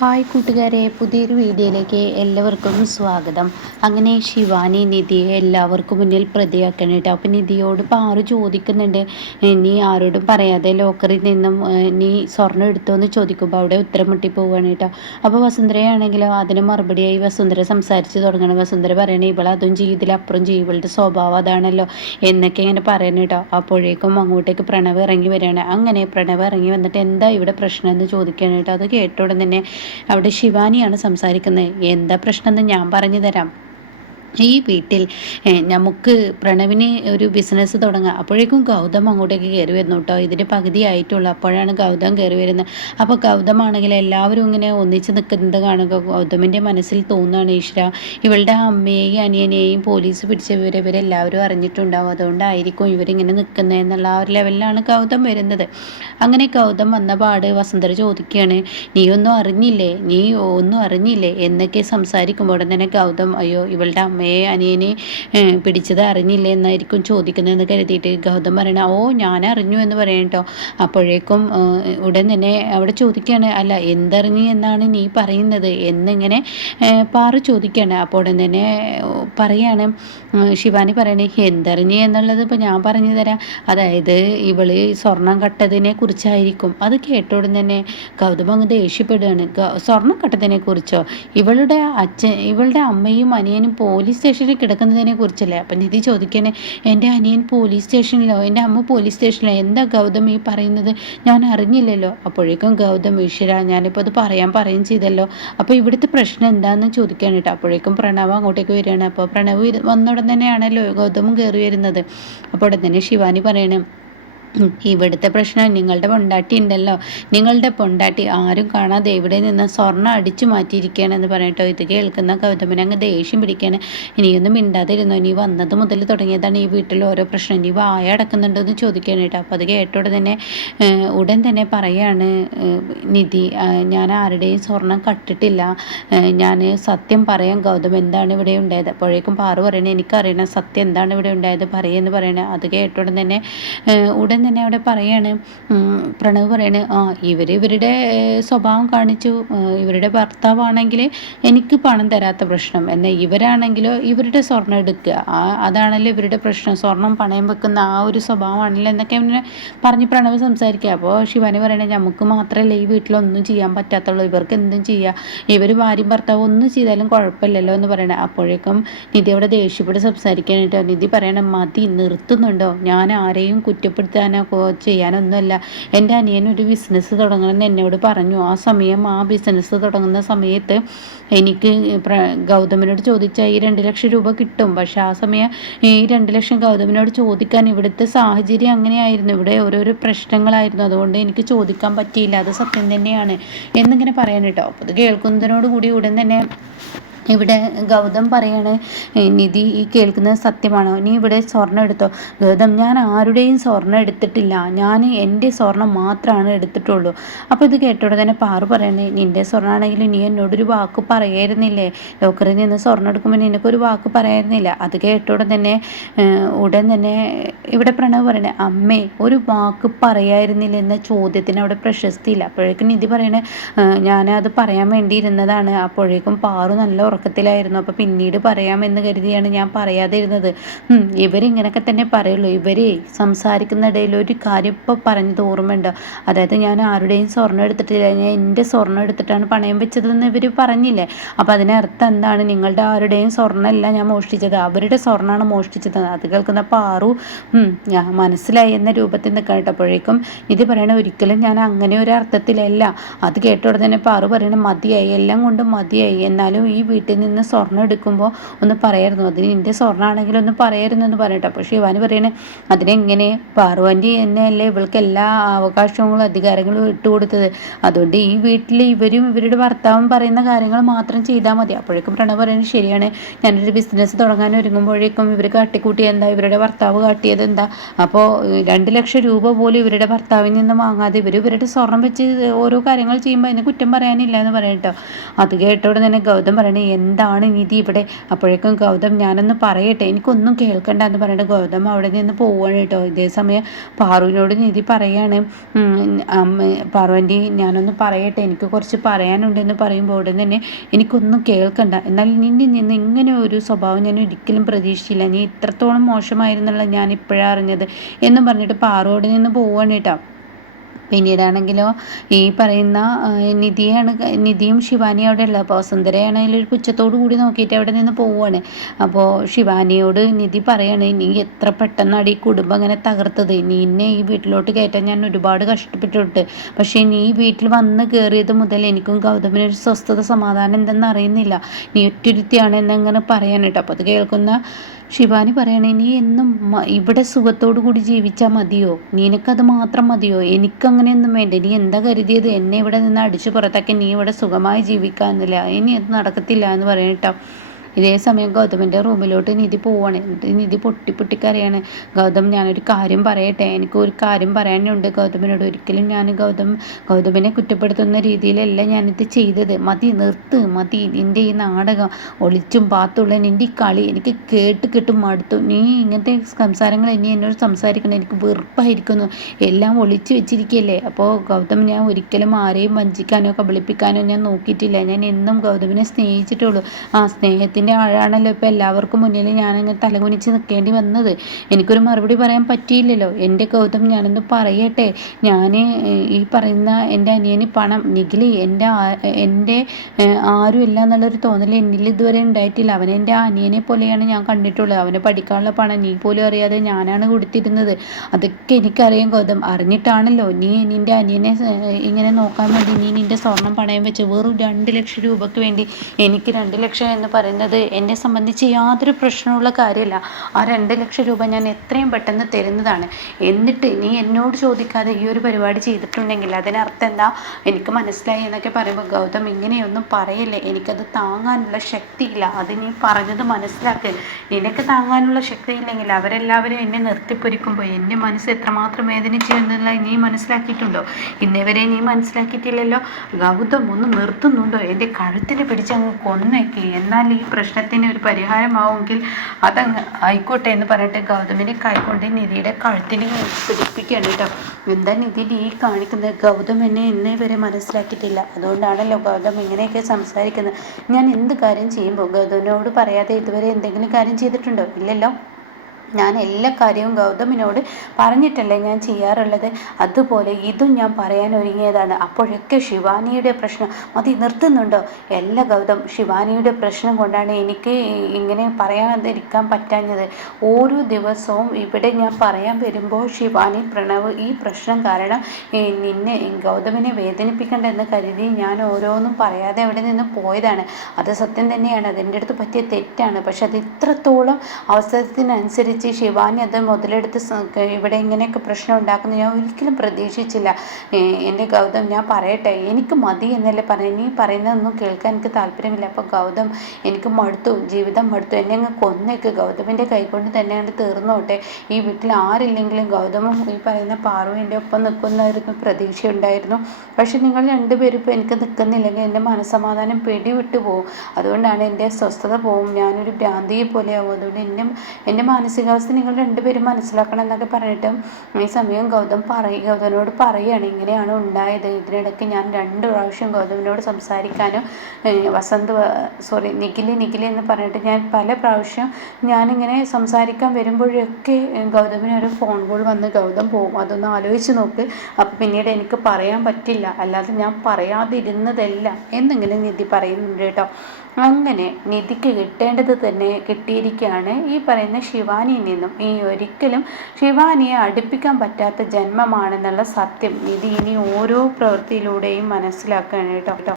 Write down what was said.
Hi കൂട്ടുകാരെ, പുതിയൊരു വീഡിയോയിലേക്ക് എല്ലാവർക്കും സ്വാഗതം. അങ്ങനെ ശിവാനി നിധിയെ എല്ലാവർക്കും മുന്നിൽ പ്രതിയാക്കണം കേട്ടോ. അപ്പം നിധിയോട് പാറു ചോദിക്കുന്നുണ്ട്, നീ ആരോടും പറയാതെ ലോക്കറിൽ നിന്നും നീ സ്വർണ്ണം എടുത്തോ എന്ന് ചോദിക്കുമ്പോൾ അവിടെ ഉത്തരം മുട്ടി പോവുകയാണ് കേട്ടോ. അപ്പോൾ വസുന്ധരയാണെങ്കിലോ അതിന് മറുപടിയായി വസുന്ധര സംസാരിച്ച് തുടങ്ങണം. വസുന്ധര പറയണേ, ഇവൾ അതും ജീവിതത്തിലപ്പുറം ചെയ്യും, ഇവളുടെ സ്വഭാവം അതാണല്ലോ എന്നൊക്കെ ഇങ്ങനെ പറയുന്നു കേട്ടോ. അപ്പോഴേക്കും അങ്ങോട്ടേക്ക് പ്രണവ് ഇറങ്ങി വരികയാണ്. അങ്ങനെ പ്രണവ് ഇറങ്ങി വന്നിട്ട് എന്താ ഇവിടെ പ്രശ്നം എന്ന് ചോദിക്കുകയാണ് കേട്ടോ. അത് കേട്ട ഉടൻ തന്നെ അവിടെ ശിവാനിയാണ് സംസാരിക്കുന്നത്. എന്താ പ്രശ്നം എന്ന് ഞാൻ പറഞ്ഞു തരാം. ഈ വീട്ടിൽ നമുക്ക് പ്രണവിന് ഒരു ബിസിനസ് തുടങ്ങാം. അപ്പോഴേക്കും ഗൗതം അങ്ങോട്ടേക്ക് കയറി വരുന്നു കേട്ടോ. ഇതിൻ്റെ പകുതി ആയിട്ടുള്ളൂ. അപ്പോഴാണ് ഗൗതം കയറി വരുന്നത്. അപ്പോൾ ഗൗതമാണെങ്കിൽ എല്ലാവരും ഇങ്ങനെ ഒന്നിച്ച് നിൽക്കുന്നത് കാണുക. ഗൗതമിൻ്റെ മനസ്സിൽ തോന്നുകയാണ്, ഈശ്വര, ഇവളുടെ അമ്മയെയും അനിയനെയും പോലീസ് പിടിച്ച ഇവരെല്ലാവരും അറിഞ്ഞിട്ടുണ്ടാവും, അതുകൊണ്ടായിരിക്കും ഇവരിങ്ങനെ നിൽക്കുന്നത് എന്നുള്ള ആ ഒരു ലെവലിലാണ് ഗൗതം വരുന്നത്. അങ്ങനെ ഗൗതം വന്ന പാട് വസുന്ധര ചോദിക്കുകയാണ്, നീ ഒന്നും അറിഞ്ഞില്ലേ എന്നൊക്കെ സംസാരിക്കുമ്പോൾ തന്നെ ഗൗതം, അയ്യോ, ഇവളുടെ അമ്മയെ അനിയനെ പിടിച്ചത് അറിഞ്ഞില്ലേ എന്നായിരിക്കും ചോദിക്കുന്നതെന്ന് കരുതിയിട്ട് ഗൗതം പറയണ, ഓ ഞാൻ അറിഞ്ഞു എന്ന് പറയാം കേട്ടോ. അപ്പോഴേക്കും ഉടൻ തന്നെ അവിടെ ചോദിക്കുകയാണ്, അല്ല എന്തറിഞ്ഞു എന്നാണ് നീ പറയുന്നത് എന്നിങ്ങനെ പാറു ചോദിക്കുകയാണ്. അപ്പോൾ ഉടൻ തന്നെ പറയാണ് ശിവാനി പറയണേ, എന്തറിഞ്ഞു എന്നുള്ളത് ഇപ്പോൾ ഞാൻ പറഞ്ഞു തരാം. അതായത് ഇവള് സ്വർണം കട്ടതിനെ കുറിച്ചായിരിക്കും. അത് കേട്ടോടും തന്നെ ഗൗതം അങ്ങ് ദേഷ്യപ്പെടുകയാണ്. സ്വർണം കട്ടതിനെ കുറിച്ചോ? ഇവളുടെ അമ്മയും അനിയനും പോലീസ് സ്റ്റേഷനിൽ കിടക്കുന്നതിനെ കുറിച്ചല്ലേ? അപ്പം നിധി ചോദിക്കണേ, എൻ്റെ അനിയൻ പോലീസ് സ്റ്റേഷനിലോ എൻ്റെ അമ്മ പോലീസ് സ്റ്റേഷനിലോ? എന്താ ഗൗതം ഈ പറയുന്നത്? ഞാൻ അറിഞ്ഞില്ലല്ലോ. അപ്പോഴേക്കും ഗൗതം, ഈശ്വര, ഞാനിപ്പോൾ അത് പറയും ചെയ്തല്ലോ. അപ്പോൾ ഇവിടുത്തെ പ്രശ്നം എന്താണെന്ന് ചോദിക്കാൻ കേട്ടോ. അപ്പോഴേക്കും പ്രണവ് അങ്ങോട്ടേക്ക് വരികയാണ്. അപ്പോൾ പ്രണവ് വന്നുടൻ തന്നെയാണല്ലോ ഗൗതമും കയറി വരുന്നത്. അപ്പോൾ ഉടൻ തന്നെ ശിവാനി പറയണം, ഇവിടുത്തെ പ്രശ്നം നിങ്ങളുടെ പൊണ്ടാട്ടി ഉണ്ടല്ലോ, നിങ്ങളുടെ പൊണ്ടാട്ടി ആരും കാണാതെ ഇവിടെ നിന്ന് സ്വർണ്ണം അടിച്ചു മാറ്റിയിരിക്കുകയാണെന്ന് പറയട്ടോ. ഇത് കേൾക്കുന്ന ഗൗതമൻ അങ്ങ് ദേഷ്യം പിടിക്കുകയാണ്. ഇനിയൊന്നും മിണ്ടാതിരുന്നോ, നീ വന്നത് മുതൽ തുടങ്ങിയതാണ് ഈ വീട്ടിൽ ഓരോ പ്രശ്നം, നീ വായ അടക്കുന്നുണ്ടോ എന്ന് ചോദിക്കുകയാണ് കേട്ടോ. അപ്പോൾ അത് ഉടൻ തന്നെ പറയാണ് നിധി, ഞാൻ ആരുടെയും സ്വർണം കട്ടിട്ടില്ല, ഞാൻ സത്യം പറയാം ഗൗതം, എന്താണ് ഇവിടെ ഉണ്ടായത്. അപ്പോഴേക്കും പാറു പറയണേ, എനിക്കറിയണം സത്യം എന്താണ് ഇവിടെ ഉണ്ടായത്, പറയുമെന്ന് പറയണേ. അത് കേട്ടോടെ തന്നെ ഉടൻ തന്നെ അവിടെ പറയാണ്, പ്രണവ് പറയണേ, ഇവരുടെ സ്വഭാവം കാണിച്ചു, ഇവരുടെ ഭർത്താവാണെങ്കിൽ എനിക്ക് പണം തരാത്ത പ്രശ്നം, എന്നാൽ ഇവരാണെങ്കിലോ ഇവരുടെ സ്വർണ്ണം എടുക്കുക, അതാണല്ലോ ഇവരുടെ പ്രശ്നം, സ്വർണം പണയം വെക്കുന്ന ആ ഒരു സ്വഭാവമാണല്ലോ എന്നൊക്കെ പറഞ്ഞ് പ്രണവ് സംസാരിക്കുക. അപ്പോൾ ശിവാനി പറയണേ, നമുക്ക് മാത്രമല്ല ഈ വീട്ടിലൊന്നും ചെയ്യാൻ പറ്റാത്തുള്ളൂ, ഇവർക്ക് എന്തും ചെയ്യാം, ഇവർ ഭാര്യയും ഭർത്താവ് ഒന്നും ചെയ്താലും കുഴപ്പമില്ലല്ലോ എന്ന് പറയണേ. അപ്പോഴേക്കും നിധി അവിടെ ദേഷ്യപ്പെട്ട് സംസാരിക്കാനായിട്ടോ. നിധി പറയണം, മതി, നിർത്തുന്നുണ്ടോ? ഞാൻ ആരെയും കുറ്റപ്പെടുത്താൻ ചെയ്യാനൊന്നുമല്ല. എൻ്റെ അനിയനൊരു ബിസിനസ് തുടങ്ങണമെന്ന് എന്നോട് പറഞ്ഞു. ആ ബിസിനസ് തുടങ്ങുന്ന സമയത്ത് എനിക്ക് ഗൗതമിനോട് ചോദിച്ചാൽ ഈ 2 ലക്ഷം രൂപ കിട്ടും. പക്ഷെ ആ സമയം ഈ 2 ലക്ഷം ഗൗതമിനോട് ചോദിക്കാൻ ഇവിടുത്തെ സാഹചര്യം അങ്ങനെയായിരുന്നു, ഇവിടെ ഓരോരോ പ്രശ്നങ്ങളായിരുന്നു, അതുകൊണ്ട് എനിക്ക് ചോദിക്കാൻ പറ്റിയില്ല, അത് സത്യം തന്നെയാണ് എന്നിങ്ങനെ പറയാൻ കേട്ടോ. അപ്പോൾ അത് കേൾക്കുന്നതിനോട് കൂടി ഉടൻ തന്നെ ഇവിടെ ഗൗതം പറയാണ്, നിധി ഈ കേൾക്കുന്നത് സത്യമാണോ? നീ ഇവിടെ സ്വർണ്ണം എടുത്തോ? ഗൗതം, ഞാൻ ആരുടെയും സ്വർണ്ണം എടുത്തിട്ടില്ല, ഞാൻ എൻ്റെ സ്വർണ്ണം മാത്രമാണ് എടുത്തിട്ടുള്ളൂ. അപ്പോൾ ഇത് കേട്ടോടെ തന്നെ പാറു പറയണേ, നിൻ്റെ സ്വർണ്ണമാണെങ്കിൽ നീ എന്നോടൊരു വാക്ക് പറയായിരുന്നില്ലേ? ലോക്കറിൽ നിന്ന് സ്വർണ്ണം എടുക്കുമ്പോൾ നിനക്കൊരു വാക്ക് പറയായിരുന്നില്ല? അത് കേട്ടോടെ തന്നെ ഉടൻ തന്നെ ഇവിടെ പ്രണവ് പറയണേ, അമ്മേ, ഒരു വാക്ക് പറയായിരുന്നില്ല എന്ന ചോദ്യത്തിന് അവിടെ പ്രശസ്തിയില്ല. അപ്പോഴേക്കും നിധി പറയണേ, ഞാനത് പറയാൻ വേണ്ടി ഇരുന്നതാണ്. അപ്പോഴേക്കും പാറു നല്ല ഉറക്കത്തിലായിരുന്നു. അപ്പോൾ പിന്നീട് പറയാമെന്ന് കരുതിയാണ് ഞാൻ പറയാതെ ഇരുന്നത്. ഇവരിങ്ങനെയൊക്കെ തന്നെ പറയുള്ളൂ. ഇവർ സംസാരിക്കുന്നിടയിൽ ഒരു കാര്യം ഇപ്പോൾ പറഞ്ഞത് ഓർമ്മയുണ്ടോ? അതായത് ഞാൻ ആരുടെയും സ്വർണ്ണം എടുത്തിട്ടില്ല, ഞാൻ എൻ്റെ സ്വർണ്ണം എടുത്തിട്ടാണ് പണയം വെച്ചതെന്ന് ഇവർ പറഞ്ഞില്ലേ? അപ്പോൾ അതിനർത്ഥം എന്താണ്? നിങ്ങളുടെ ആരുടെയും സ്വർണ്ണമല്ല ഞാൻ മോഷ്ടിച്ചത്, അവരുടെ സ്വർണ്ണമാണ് മോഷ്ടിച്ചത്. അത് കേൾക്കുന്ന പാറു ഞാൻ മനസ്സിലായി എന്ന രൂപത്തിൽ നിൽക്കട്ടപ്പോഴേക്കും ഇത് പറയണ, ഒരിക്കലും ഞാൻ അങ്ങനെ ഒരു അർത്ഥത്തിലല്ല. അത് കേട്ടോടെ തന്നെ പാറു പറയണ, മതിയായി, എല്ലാം കൊണ്ടും മതിയായി, എന്നാലും ഈ വീട്ടിൽ നിന്ന് സ്വർണ്ണം എടുക്കുമ്പോൾ ഒന്ന് പറയായിരുന്നു, അതിന് എൻ്റെ സ്വർണ്ണമാണെങ്കിലും ഒന്ന് പറയായിരുന്നു എന്ന് പറയട്ടെ. അപ്പോൾ ശിവാനി പറയണേ, അതിനെങ്ങനെ? പാർവതി തന്നെയല്ലേ ഇവൾക്ക് എല്ലാ അവകാശങ്ങളും അധികാരങ്ങളും ഇട്ടുകൊടുത്തത്, അതുകൊണ്ട് ഈ വീട്ടിൽ ഇവരും ഇവരുടെ ഭർത്താവും പറയുന്ന കാര്യങ്ങൾ മാത്രം ചെയ്താൽ മതി. അപ്പോഴേക്കും പ്രണവ് പറയുന്നത് ശരിയാണ്, ഞാനൊരു ബിസിനസ് തുടങ്ങാൻ ഒരുങ്ങുമ്പോഴേക്കും ഇവർ കാട്ടിക്കൂട്ടിയത് എന്താ, ഇവരുടെ ഭർത്താവ് കാട്ടിയത് എന്താ? അപ്പോൾ 2 ലക്ഷം രൂപ പോലും ഇവരുടെ ഭർത്താവിൽ നിന്ന് വാങ്ങാതെ ഇവരുടെ സ്വർണം വെച്ച് ഓരോ കാര്യങ്ങൾ ചെയ്യുമ്പോൾ അതിന് കുറ്റം പറയാനില്ല എന്ന് പറയട്ടോ. അത് കേട്ടോടെ തന്നെ ഗൗതം പറയണേ, എന്താണ് നിധി ഇവിടെ? അപ്പോഴേക്കും ഗൗതം ഞാനൊന്ന് പറയട്ടെ, എനിക്കൊന്നും കേൾക്കണ്ട എന്ന് പറഞ്ഞിട്ട് ഗൗതം അവിടെ നിന്ന് പോവുകയാണ് കേട്ടോ. ഇതേ സമയം പാറുവിനോട് നിധി പറയാണ്, പാറുവൻ്റി ഞാനൊന്ന് പറയട്ടെ, എനിക്ക് കുറച്ച് പറയാനുണ്ടെന്ന് പറയുമ്പോൾ ഉടൻ തന്നെ എനിക്കൊന്നും കേൾക്കണ്ട, എന്നാൽ നിന്നിൽ നിന്ന് ഇങ്ങനെ ഒരു സ്വഭാവം ഞാൻ ഒരിക്കലും പ്രതീക്ഷിച്ചില്ല, നീ ഇത്രത്തോളം മോശമായിരുന്നുള്ള ഞാൻ ഇപ്പോഴാണ് അറിഞ്ഞത് എന്നും പറഞ്ഞിട്ട് പാറുവോട് നിന്ന് പോവുകയാണ് കേട്ടോ. പിന്നീടാണെങ്കിലോ ഈ പറയുന്ന നിധിയും ശിവാനിയും അവിടെ ഉള്ളത്. അപ്പോൾ സുന്ദരയാണെങ്കിൽ ഒരു പുച്ഛത്തോടു കൂടി നോക്കിയിട്ട് അവിടെ നിന്ന് പോവുകയാണ്. അപ്പോൾ ശിവാനിയോട് നിധി പറയാണ്, നീ എത്ര പെട്ടെന്നാണ് ഈ കുടുംബം അങ്ങനെ തകർത്തത്, നിന്നെ ഈ വീട്ടിലോട്ട് കയറ്റാൻ ഞാൻ ഒരുപാട് കഷ്ടപ്പെട്ടിട്ട്, പക്ഷേ നീ ഈ വീട്ടിൽ വന്ന് കയറിയത് മുതൽ എനിക്കും ഗൗതമിനൊരു സ്വസ്ഥത സമാധാനം എന്തെന്ന് അറിയുന്നില്ല, നീ ഒറ്റൊരുത്തിയാണ് എന്നങ്ങനെ പറയാൻ കേട്ടോ. അപ്പോൾ അത് കേൾക്കുന്ന ശിവാനി പറയണേ, നീ എന്നും ഇവിടെ സുഖത്തോടു കൂടി ജീവിച്ചാൽ മതിയോ? നിനക്കത് മാത്രം മതിയോ? എനിക്കങ്ങനെയൊന്നും വേണ്ട. നീ എന്താ കരുതിയത് എന്നെ ഇവിടെ നിന്ന് അടിച്ചു പുറത്താക്കി നീ ഇവിടെ സുഖമായി ജീവിക്കാന്നില്ല? ഇനി അത് നടക്കത്തില്ല എന്ന് പറയട്ടോ. ഇതേ സമയം ഗൗതമിൻ്റെ റൂമിലോട്ട് നിധി പോവാണ്. എന്നിട്ട് നിധി പൊട്ടിക്കരയാണ്. ഗൗതം, ഞാനൊരു കാര്യം പറയട്ടെ, എനിക്ക് ഒരു കാര്യം പറയാനുണ്ട് ഗൗതമിനോട്. ഒരിക്കലും ഞാൻ ഗൗതമിനെ കുറ്റപ്പെടുത്തുന്ന രീതിയിലല്ല ഞാനിത് ചെയ്തത്. മതി നിൻ്റെ ഈ നാടകം, ഒളിച്ചും പാത്തുള്ള നിൻ്റെ ഈ കളി എനിക്ക് കേട്ട് മടുത്തു. നീ ഇങ്ങനത്തെ സംസാരങ്ങൾ ഇനി എന്നോട് സംസാരിക്കണം, എനിക്ക് വെറുപ്പായിരിക്കുന്നു. എല്ലാം ഒളിച്ചു വെച്ചിരിക്കുകയല്ലേ. അപ്പോൾ ഗൗതം, ഞാൻ ഒരിക്കലും ആരെയും വഞ്ചിക്കാനോ കബളിപ്പിക്കാനോ ഞാൻ നോക്കിയിട്ടില്ല. ഞാൻ എന്നും ഗൗതമിനെ സ്നേഹിച്ചിട്ടുള്ളൂ. ആ സ്നേഹത്തിൻ്റെ ആഴാണല്ലോ ഇപ്പോൾ എല്ലാവർക്കും മുന്നിൽ ഞാനങ്ങനെ തലകുനിച്ച് നിൽക്കേണ്ടി വന്നത്. എനിക്കൊരു മറുപടി പറയാൻ പറ്റിയില്ലല്ലോ. എൻ്റെ ഗൗതം, ഞാനൊന്ന് പറയട്ടെ, ഞാൻ ഈ പറയുന്ന എൻ്റെ അനിയന് പണം, നിഖില് എൻ്റെ ആരുമില്ല എന്നുള്ളൊരു തോന്നൽ എന്നിൽ ഇതുവരെ ഉണ്ടായിട്ടില്ല. അവൻ എൻ്റെ അനിയനെ പോലെയാണ് ഞാൻ കണ്ടിട്ടുള്ളത്. അവന് പഠിക്കാനുള്ള പണം നീ പോലും അറിയാതെ ഞാനാണ് കൊടുത്തിരുന്നത്. അതൊക്കെ എനിക്കറിയാം ഗൗതം. അറിഞ്ഞിട്ടാണല്ലോ നീ നിൻ്റെ അനിയനെ ഇങ്ങനെ നോക്കാൻ വേണ്ടി നീ നിൻ്റെ സ്വർണം പണയം വെച്ച് വെറും 2 ലക്ഷം രൂപയ്ക്ക് വേണ്ടി. എനിക്ക് 2 ലക്ഷം എന്ന് പറയുന്നത് എന്നെ സംബന്ധിച്ച് യാതൊരു പ്രശ്നമുള്ള കാര്യമല്ല. ആ 2 ലക്ഷം രൂപ ഞാൻ എത്രയും പെട്ടെന്ന് തരുന്നതാണ്. എന്നിട്ട് നീ എന്നോട് ചോദിക്കാതെ ഈ ഒരു പരിപാടി ചെയ്തിട്ടുണ്ടെങ്കിൽ അതിനർത്ഥം എന്താ? എനിക്ക് മനസ്സിലായി എന്നൊക്കെ പറയുമ്പോൾ ഗൗതം, ഇങ്ങനെയൊന്നും പറയല്ലേ, എനിക്കത് താങ്ങാനുള്ള ശക്തിയില്ല. അത് നീ പറഞ്ഞത് മനസ്സിലാക്കുക. നിനക്ക് താങ്ങാനുള്ള ശക്തി ഇല്ലെങ്കിൽ അവരെല്ലാവരും എന്നെ നിർത്തിപ്പൊരിക്കുമ്പോൾ എൻ്റെ മനസ്സ് എത്രമാത്രം വേദനിച്ചു എന്നുള്ള നീ മനസ്സിലാക്കിയിട്ടുണ്ടോ? ഇന്നേവരെ നീ മനസ്സിലാക്കിയിട്ടില്ലല്ലോ. ഗൗതം, ഒന്ന് നിർത്തുന്നുണ്ടോ? എൻ്റെ കഴുത്തിന് പിടിച്ചങ്ങ് കൊന്നേക്ക്, എന്നാൽ ഈ പ്രശ്നത്തിന് ഒരു പരിഹാരമാവുമെങ്കിൽ അതങ്ങ് ആയിക്കോട്ടെ എന്ന് പറഞ്ഞിട്ട് ഗൗതമിനെ കൈകൊണ്ട് നിധിയുടെ കഴുത്തിന് പിടിപ്പിക്കുകയാണ് കേട്ടോ. എന്താ നിധി നീ കാണിക്കുന്നത്? ഗൗതം എന്നെ ഇന്നേ വരെ മനസ്സിലാക്കിയിട്ടില്ല, അതുകൊണ്ടാണല്ലോ ഗൗതം ഇങ്ങനെയൊക്കെ സംസാരിക്കുന്നത്. ഞാൻ എന്ത് കാര്യം ചെയ്യുമ്പോൾ ഗൗതമിനോട് പറയാതെ ഇതുവരെ എന്തെങ്കിലും കാര്യം ചെയ്തിട്ടുണ്ടോ? ഇല്ലല്ലോ. ഞാൻ എല്ലാ കാര്യവും ഗൗതമിനോട് പറഞ്ഞിട്ടല്ലേ ഞാൻ ചെയ്യാറുള്ളത്. അതുപോലെ ഇതും ഞാൻ പറയാൻ ഒരുങ്ങിയതാണ്. അപ്പോഴൊക്കെ ശിവാനിയുടെ പ്രശ്നം. നിർത്തുന്നുണ്ടോ? എല്ലാ ഗൗതം, ശിവാനിയുടെ പ്രശ്നം കൊണ്ടാണ് എനിക്ക് ഇങ്ങനെ പറയാതിരിക്കാൻ പറ്റാഞ്ഞത്. ഓരോ ദിവസവും ഇവിടെ ഞാൻ പറയാൻ വരുമ്പോൾ ശിവാനി, പ്രണവ് ഈ പ്രശ്നം കാരണം ഗൗതമിനെ വേദനിപ്പിക്കണ്ടെന്ന് കരുതി ഞാൻ ഓരോന്നും പറയാതെ അവിടെ നിന്ന് പോയതാണ്. അത് സത്യം തന്നെയാണ്, അതെൻ്റെ അടുത്ത് പറ്റിയ തെറ്റാണ്. പക്ഷെ അത് ഇത്രത്തോളം അവസരത്തിനനുസരിച്ച് ശിവാനി അത് മുതലെടുത്ത് ഇവിടെ ഇങ്ങനെയൊക്കെ പ്രശ്നം ഉണ്ടാക്കുന്നത് ഞാൻ ഒരിക്കലും പ്രതീക്ഷിച്ചില്ല. എൻ്റെ ഗൗതം, ഞാൻ പറയട്ടെ, എനിക്ക് മതി എന്നല്ലേ പറഞ്ഞു. നീ പറയുന്നതൊന്നും കേൾക്കാൻ എനിക്ക് താല്പര്യമില്ല. അപ്പോൾ ഗൗതം, എനിക്ക് മടുത്തു, ജീവിതം മടുത്തു, എന്നെ അങ്ങ് കൊന്നേക്ക്. ഗൗതമിൻ്റെ കൈകൊണ്ട് തന്നെ അങ്ങ് തീർന്നോട്ടെ. ഈ വീട്ടിൽ ആരില്ലെങ്കിലും ഗൗതമും ഈ പറയുന്ന പാറുവും എൻ്റെ ഒപ്പം നിൽക്കുന്ന ഒരു പ്രതീക്ഷ ഉണ്ടായിരുന്നു. പക്ഷെ നിങ്ങൾ രണ്ടുപേരും ഇപ്പോൾ എനിക്ക് നിൽക്കുന്നില്ലെങ്കിൽ എൻ്റെ മനസ്സമാധാനം പിടിവിട്ടു പോകും. അതുകൊണ്ടാണ് എൻ്റെ സ്വസ്ഥത പോവും, ഞാനൊരു ഭ്രാന്തിയെ പോലെയാവും. അതുകൊണ്ട് എൻ്റെ മാനസികാവസ്ഥ നിങ്ങൾ രണ്ടുപേരും മനസ്സിലാക്കണം എന്നൊക്കെ പറഞ്ഞിട്ടും ഈ സമയം ഗൗതമിനോട് പറയുകയാണ്, ഇങ്ങനെയാണ് ഉണ്ടായത്. ഇതിനിടയ്ക്ക് ഞാൻ 2 പ്രാവശ്യം ഗൗതമിനോട് സംസാരിക്കാനും നിഖില് എന്ന് പറഞ്ഞിട്ട് ഞാൻ പല പ്രാവശ്യം ഞാനിങ്ങനെ സംസാരിക്കാൻ വരുമ്പോഴൊക്കെ ഗൗതമിനൊരു ഫോൺ കോൾ വന്ന് ഗൗതം പോകും. അതൊന്ന് ആലോചിച്ച് നോക്ക്. അപ്പം പിന്നീട് എനിക്ക് പറയാൻ പറ്റില്ല, അല്ലാതെ ഞാൻ പറയാതിരുന്നതല്ല എന്നിങ്ങനെ നിധി പറയുന്നുണ്ട് കേട്ടോ. അങ്ങനെ നിധിക്ക് കിട്ടേണ്ടത് തന്നെ കിട്ടിയിരിക്കുകയാണ് ഈ പറയുന്ന ശിവാനിയിൽ നിന്നും. ഈ ഒരിക്കലും ശിവാനിയെ അടുപ്പിക്കാൻ പറ്റാത്ത ജന്മമാണെന്നുള്ള സത്യം നിധി ഇനി ഓരോ പ്രവൃത്തിയിലൂടെയും മനസ്സിലാക്കുകയാണ് കേട്ടോ.